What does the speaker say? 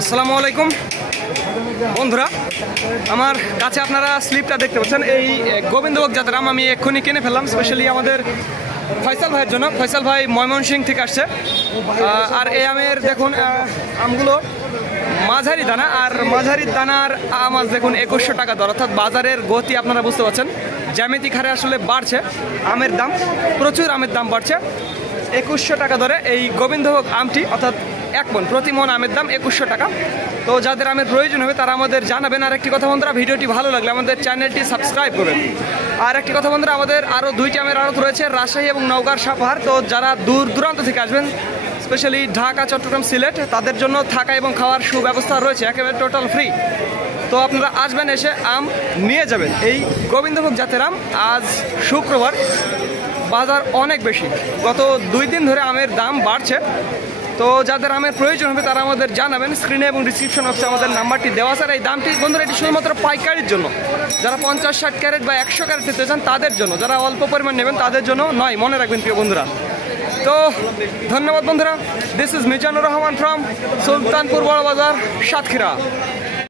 আসসালামু আলাইকুম বন্ধুরা, আমার কাছে আপনারা স্লিপটা দেখতে পাচ্ছেন। এই গোবিন্দভোগ জাতের আম আমি এক্ষুনি কিনে ফেললাম স্পেশালি আমাদের ফয়সাল ভাইয়ের জন্য। ফয়সাল ভাই ময়মনসিংহ থেকে আসছে। আর এই আমের দেখুন আমগুলো মাঝারি দানা, আর মাঝারি দানার আম আজ দেখুন 2100 টাকা দর, অর্থাৎ বাজারের গতি আপনারা বুঝতে পারছেন। জ্যামিতিক হারে আসলে বাড়ছে আমের দাম, প্রচুর আমের দাম বাড়ছে। 2100 টাকা দরে এই গোবিন্দভোগ আমটি, অর্থাৎ এক মন প্রতি মন আমের দাম 2100 টাকা। তো যাদের আমের প্রয়োজন হবে তারা আমাদের জানাবেন। আর একটি কথা বন্ধুরা, ভিডিওটি ভালো লাগলে আমাদের চ্যানেলটি সাবস্ক্রাইব করবেন। আর একটি কথা বন্ধুরা, আমাদের আরও 2টি আমের আড়ত রয়েছে, রাজশাহী এবং নওগাঁর সাপাহার। তো যারা দূর দূরান্ত থেকে আসবেন, স্পেশালি ঢাকা, চট্টগ্রাম, সিলেট, তাদের জন্য থাকা এবং খাওয়ার সুব্যবস্থা রয়েছে, একেবারে টোটাল ফ্রি। তো আপনারা আসবেন, এসে আম নিয়ে যাবেন। এই গোবিন্দভোগ জাতের আম আজ শুক্রবার, বাজার অনেক বেশি। গত 2 দিন ধরে আমের দাম বাড়ছে। তো যাদের আমের প্রয়োজন হবে তারা আমাদের জানাবেন। স্ক্রিনে এবং ডিসক্রিপশন বক্সে আমাদের নাম্বারটি দেওয়া আছে। আর এই দামটি বন্ধুরা, এটি শুধুমাত্র পাইকারির জন্য। যারা 50-60 ক্যারেট বা 100 ক্যারেট নিতে চান তাদের জন্য, যারা অল্প পরিমাণ নেবেন তাদের জন্য নয়, মনে রাখবেন প্রিয় বন্ধুরা। তো ধন্যবাদ বন্ধুরা। This is Mizanur Rahman from Sultanpur বড় বাজার, সাতক্ষীরা।